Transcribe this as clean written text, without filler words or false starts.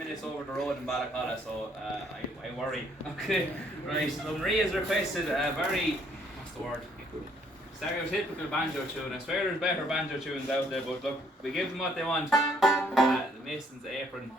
minutes over the road in Ballacalla, so I worry. Okay, right. So Marie has requested a very, what's the word? Stereotypical banjo tune. I swear there's better banjo tunes out there, but look, we give them what they want. The Mason's Apron.